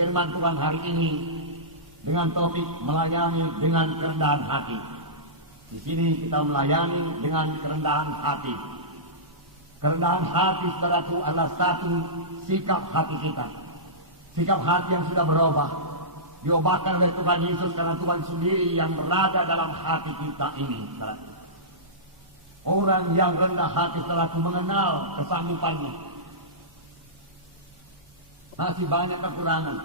firman Tuhan hari ini dengan topik melayani dengan kerendahan hati. Di sini kita melayani dengan kerendahan hati. Kerendahan hati, saudaraku, adalah satu sikap hati kita. Sikap hati yang sudah berubah. Diubahkan oleh Tuhan Yesus karena Tuhan sendiri yang berada dalam hati kita ini, saudaraku. Orang yang rendah hati, saudaraku, mengenal kesanggupannya. Masih banyak kekurangan.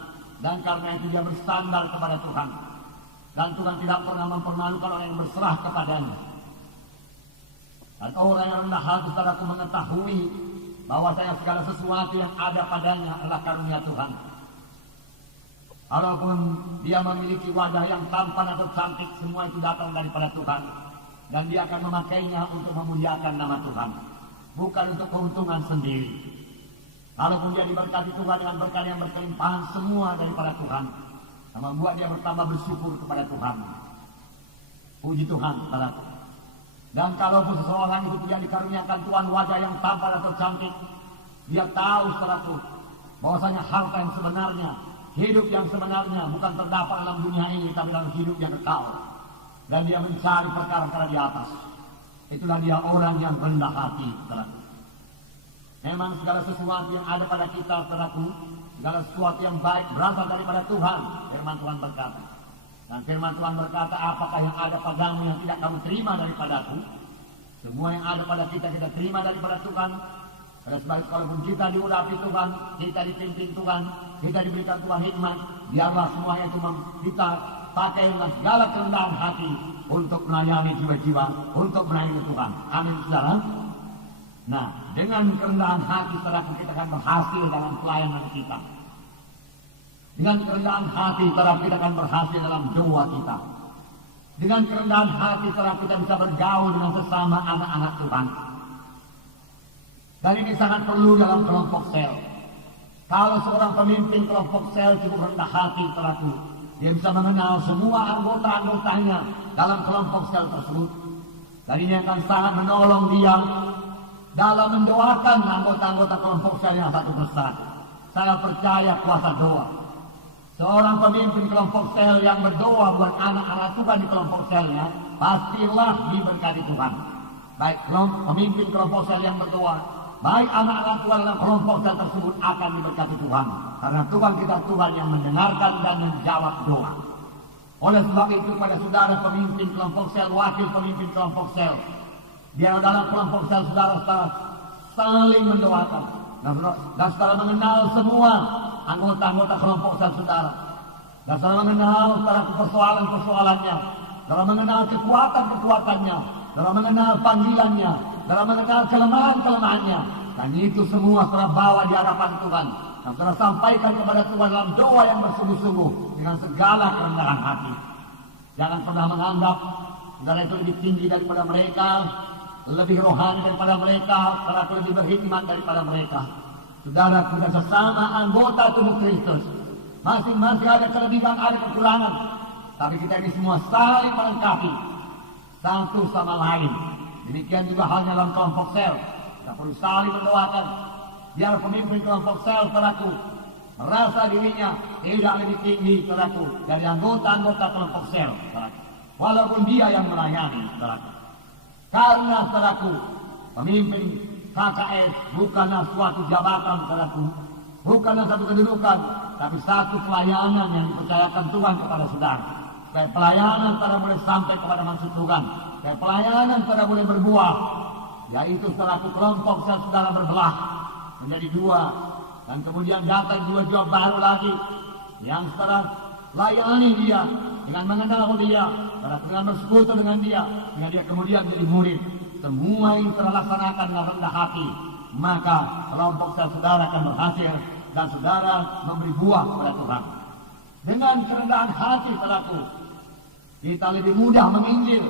Dan karena itu dia bersandar kepada Tuhan. Dan Tuhan tidak pernah mempermalukan orang yang berserah kepadanya. Dan orang yang rendah hati, saudaraku, mengetahui bahwasanya segala sesuatu yang ada padanya adalah karunia Tuhan. Walaupun dia memiliki wajah yang tampan atau cantik, semua itu datang daripada Tuhan. Dan dia akan memakainya untuk memuliakan nama Tuhan, bukan untuk keuntungan sendiri. Walaupun dia diberkati Tuhan dengan berkat yang berkelimpahan, semua daripada Tuhan, yang membuat dia bertambah bersyukur kepada Tuhan. Puji Tuhan, saudaraku. Dan kalaupun seseorang itu yang dikaruniakan Tuhan wajah yang tampan atau cantik, dia tahu, saudaraku, bahwasanya harta yang sebenarnya, hidup yang sebenarnya bukan terdapat dalam dunia ini, tapi dalam hidup yang kekal. Dan dia mencari perkara-perkara di atas. Itulah dia orang yang rendah hati, saudaraku. Memang segala sesuatu yang ada pada kita, saudaraku, segala sesuatu yang baik berasal daripada Tuhan. Firman Tuhan berkata. Dan firman Tuhan berkata, apakah yang ada padamu yang tidak kamu terima daripadaku? Semua yang ada pada kita, kita terima daripada Tuhan. Oleh sebab itu, kalaupun kita diurapi Tuhan, kita dipimpin Tuhan, kita diberikan Tuhan hikmat, biarlah semuanya itu kita pakai dengan segala kerendahan hati untuk melayani jiwa-jiwa, untuk melayani Tuhan. Amin, saudara. Nah, dengan kerendahan hati, saudara, kita akan berhasil dalam pelayanan kita. Dengan kerendahan hati, saudara, kita akan berhasil dalam doa kita. Dengan kerendahan hati, saudara, kita bisa bergaul dengan sesama anak-anak Tuhan. Dan ini sangat perlu dalam kelompok sel. Kalau seorang pemimpin kelompok sel cukup rendah hati, saudaraku, dia bisa mengenal semua anggota-anggotanya dalam kelompok sel tersebut. Dan ini akan sangat menolong dia dalam mendoakan anggota-anggota kelompok selnya satu persatu. Saya percaya kuasa doa. Seorang pemimpin kelompok sel yang berdoa buat anak-anak Tuhan di kelompok selnya, pastilah diberkati Tuhan. Baik pemimpin kelompok sel yang berdoa, baik anak-anak Tuhan dalam kelompok sel tersebut akan diberkati Tuhan. Karena Tuhan kita Tuhan yang mendengarkan dan menjawab doa. Oleh sebab itu, pada saudara pemimpin kelompok sel, wakil pemimpin kelompok sel, dia dalam kelompok sel saudara-saudara saling mendoakan. Dan saudara mengenal semua anggota-anggota kelompok sel saudara. Dan saudara mengenal saudara persoalan-persoalannya. Saudara mengenal kekuatan-kekuatannya. Saudara mengenal panggilannya. Saudara mengenal kelemahan-kelemahannya. Dan itu semua saudara bawa di hadapan Tuhan. Dan saudara sampaikan kepada Tuhan dalam doa yang bersungguh-sungguh dengan segala kerendahan hati. Jangan pernah menganggap saudara itu lebih tinggi daripada mereka, lebih rohani daripada mereka, saudara lebih berhikmat daripada mereka. Saudara, kita sesama anggota tubuh Kristus, masing-masing ada kelebihan, ada kekurangan, tapi kita ini semua saling melengkapi satu sama lain. Demikian juga halnya dalam kelompok sel, kita perlu saling mendoakan. Biar pemimpin kelompok sel, saudaraku, merasa dirinya tidak lebih tinggi, saudaraku, dari anggota-anggota kelompok sel, saudaraku, walaupun dia yang melayani, saudaraku. Karena, saudaraku, pemimpin KKS bukanlah suatu jabatan, saudaraku, bukanlah satu kedudukan, tapi satu pelayanan yang dipercayakan Tuhan kepada saudara. Supaya pelayanan saudara boleh sampai kepada maksud Tuhan, supaya pelayanan saudara boleh berbuah, yaitu saudaraku kelompok saudara berbelah menjadi dua, dan kemudian datang jiwa-jiwa baru lagi yang saudara layani dia dengan mengenal dia, saudara dengan bersekutu dengan dia kemudian jadi murid. Semua yang terlaksanakan dengan rendah hati, maka kelompok saudara akan berhasil dan saudara memberi buah kepada Tuhan. Dengan kerendahan hati, saudaraku, kita lebih mudah menginjil.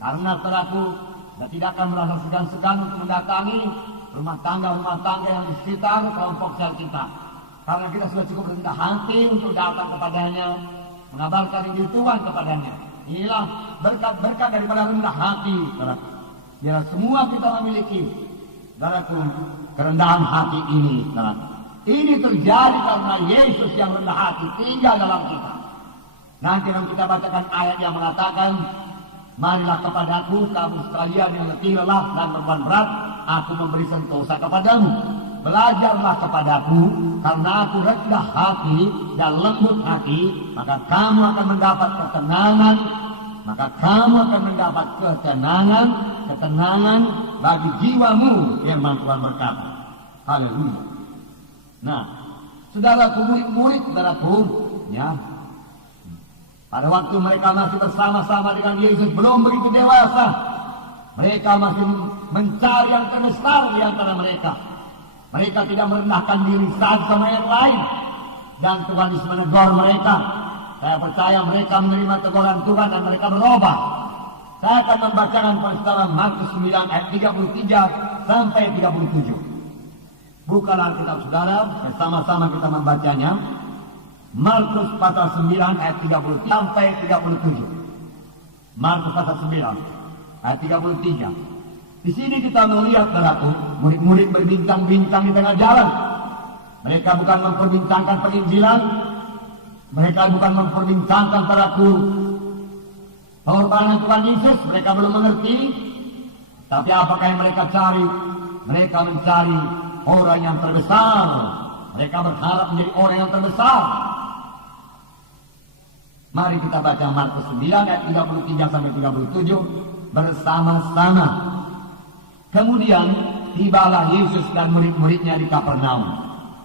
Karena, saudaraku, kita tidak akan merasa segan-segan untuk mendatangi rumah tangga yang di sekitar kelompok sel kita. Karena kita sudah cukup rendah hati untuk datang kepadanya, mengabarkan Injil Tuhan kepadanya. Inilah berkat-berkat daripada rendah hati, saudaraku. Biar semua kita memiliki, saudaraku, kerendahan hati ini, saudaraku. Ini terjadi karena Yesus yang rendah hati tinggal dalam kita. Nanti akan kita bacakan ayat yang mengatakan, marilah kepadaku kamu sekalian yang letih lelah dan beban berat, aku memberi sentosa kepadamu. Belajarlah kepadaku, karena aku rendah hati dan lembut hati, maka kamu akan mendapat ketenangan. Maka kamu akan mendapat ketenangan bagi jiwamu, firman Tuhan berkata. Haleluya. Nah, saudaraku, murid-murid, saudaraku, ya, pada waktu mereka masih bersama-sama dengan Yesus belum begitu dewasa. Mereka masih mencari yang terbesar di antara mereka. Mereka tidak merendahkan diri satu sama yang lain. Dan Tuhan Yesus menegur mereka. Saya percaya mereka menerima teguran Tuhan dan mereka berubah. Saya akan membacakan peristiwa Markus 9 ayat 33 sampai 37. Bukalah Alkitab saudara, sama-sama kita membacanya. Markus pasal 9 ayat 33 sampai 37. Markus pasal 9 ayat 33. Di sini kita melihat, saudaraku, murid-murid berbincang-bincang di tengah jalan. Mereka bukan memperbincangkan penginjilan, mereka bukan memperbincangkan, saudaraku, pengorbanan Tuhan Yesus. Mereka belum mengerti. Tapi apakah yang mereka cari? Mereka mencari orang yang terbesar. Mereka berharap menjadi orang yang terbesar. Mari kita baca Markus 9 ayat 33 sampai 37 bersama-sama. Kemudian tibalah Yesus dan murid-muridnya di Kapernaum.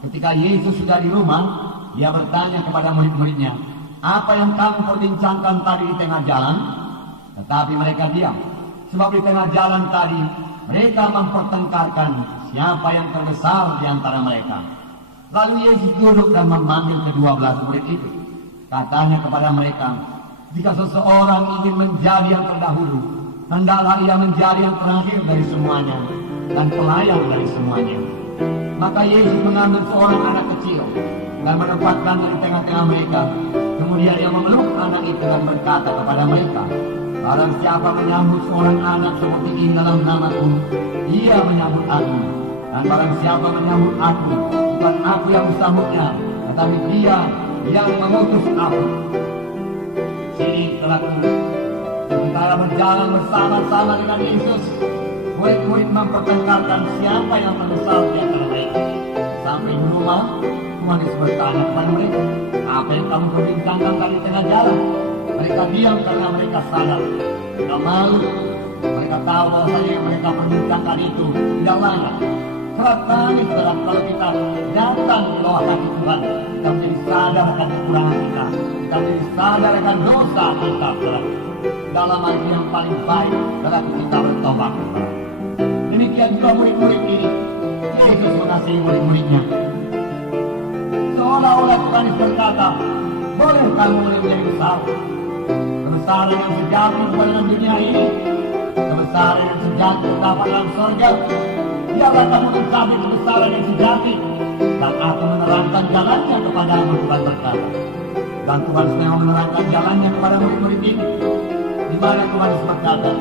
Ketika Yesus sudah di rumah, dia bertanya kepada murid-muridnya, apa yang kamu perbincangkan tadi di tengah jalan? Tetapi mereka diam. Sebab di tengah jalan tadi mereka mempertengkarkan siapa yang terbesar di antara mereka. Lalu Yesus duduk dan memanggil ke-12 murid itu. Katanya kepada mereka, jika seseorang ingin menjadi yang terdahulu, hendaklah ia menjadi yang terakhir dari semuanya dan pelayan dari semuanya. Maka Yesus mengambil seorang anak kecil dan menempatkannya di tengah-tengah mereka. Kemudian ia memeluk anak itu dan berkata kepada mereka, barang siapa menyambut seorang anak seperti ini dalam namaku, ia menyambut aku. Dan barang siapa menyambut aku, bukan aku yang disambutnya, tetapi dia yang mengutus aku. Sini telah sementara berjalan bersama-sama dengan Yesus, murid-murid mempertengkarkan siapa yang terbesar di antara mereka. Sampai di rumah, Tuhan Yesus bertanya kepada mereka, apa yang kamu perbincangkan tadi tengah jalan? Mereka diam karena mereka sadar, tidak malu. Mereka tahu bahwasanya yang mereka perbincangkan itu tidak layak. Keras tangis dalam kalau kita datang di bawah kaki Tuhan, kita menjadi sadar akan kekurangan kita, kita menjadi sadar akan dosa kita. Dalam arti yang paling baik adalah kita bertobat. Demikian juga murid-murid ini, Yesus mengasihi murid-muridnya. Seolah-olah Tuhan berkata, boleh kamu menjadi besar. Kebesaran yang sejati dalam dunia ini, kebesaran yang sejati terdapat dalam surga. Biarlah kamu mencapai kebesaran yang sejati, dan aku menerangkan jalannya kepadamu, Tuhan berkata. Dan Tuhan sedang menerangkan jalannya kepada murid-murid ini. Di mana Tuhan berkata,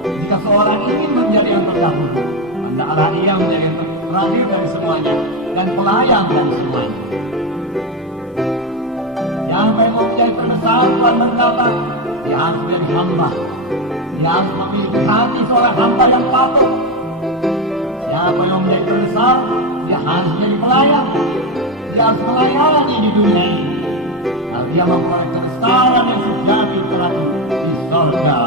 jika seorang ingin menjadi yang terdahulu, hendaklah ia menjadi yang terakhir dari semuanya dan pelayan dari semuanya. Siapa yang mau menjadi terbesar, Tuhan berkata, dia harus menjadi hamba. Dia harus memiliki hati seorang hamba yang patuh. Siapa yang menjadi terbesar, dia harus menjadi pelayan. Dia harus melayani di dunia ini. Dan dia memperoleh kebesaran yang sejati di sorga.